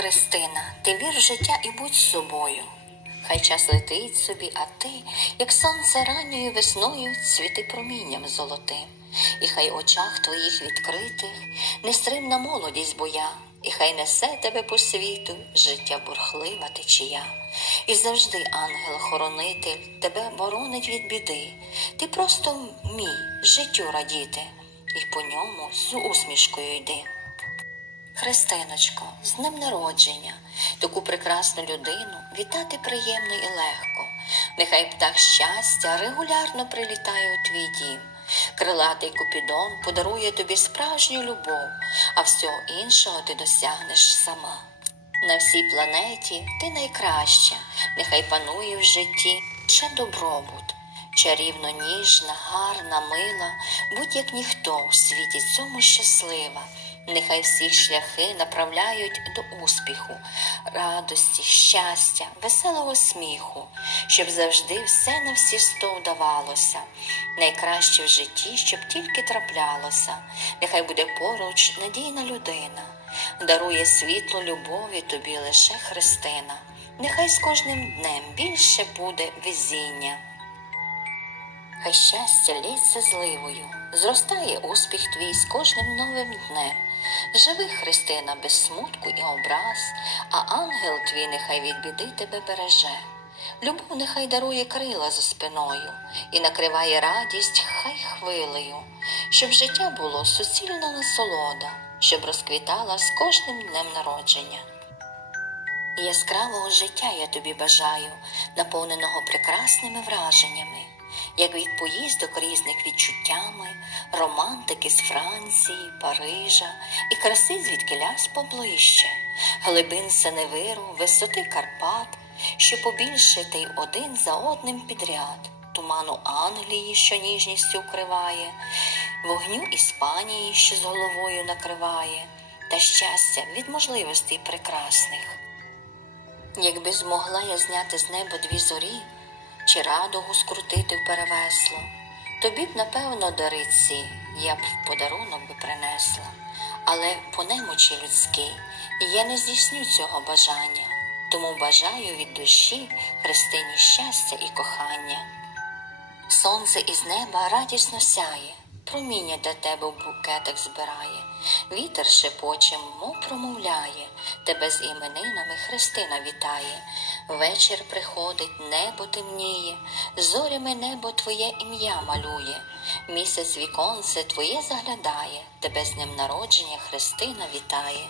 Христина, ти вір в життя і будь собою. Хай час летить собі, а ти, як сонце ранньою весною, цвіти промінням золотим, і хай очах твоїх відкритих нестримна молодість боя, і хай несе тебе по світу життя бурхлива течія, і завжди ангел-хоронитель тебе боронить від біди. Ти просто мій життю радіти, і по ньому з усмішкою йди. Христиночко, з днем народження, таку прекрасну людину вітати приємно і легко. Нехай птах щастя регулярно прилітає у твій дім. Крилатий купідон подарує тобі справжню любов, а всього іншого ти досягнеш сама. На всій планеті ти найкраща, нехай панує в житті ще добробут. Чарівно ніжна, гарна, мила, будь як ніхто у світі цьому щаслива. Нехай всі шляхи направляють до успіху, радості, щастя, веселого сміху, щоб завжди все на всі сто вдавалося. Найкраще в житті, щоб тільки траплялося. Нехай буде поруч надійна людина, дарує світло любові тобі лише Христина. Нехай з кожним днем більше буде везіння. Хай щастя лється зливою, зростає успіх твій з кожним новим днем. Живи, Христина, без смутку і образ, а ангел твій нехай від біди тебе береже. Любов нехай дарує крила за спиною і накриває радість хай хвилею, щоб життя було суцільна насолода, щоб розквітала з кожним днем народження. Яскравого життя я тобі бажаю, наповненого прекрасними враженнями, як від поїздок різних відчуттями, романтики з Франції, Парижа і краси звідкилясь поближче, глибин Сеневиру, висоти Карпат, що побільшити один за одним підряд, туману Англії, що ніжністю вкриває, вогню Іспанії, що з головою накриває, та щастя від можливостей прекрасних. Якби змогла я зняти з неба дві зорі, чи радугу скрутити в перевесло, тобі б, напевно, дари ці я б в подарунок би принесла, але по немочі людській я не здійсню цього бажання, тому бажаю від душі Христині щастя і кохання. Сонце із неба радісно сяє, проміння для тебе в букетах збирає, вітер шепоче, мов промовляє, тебе з іменинами Христина вітає. Вечір приходить, небо темніє, зорями небо твоє ім'я малює, місяць віконце твоє заглядає, тебе з ним народження Христина вітає.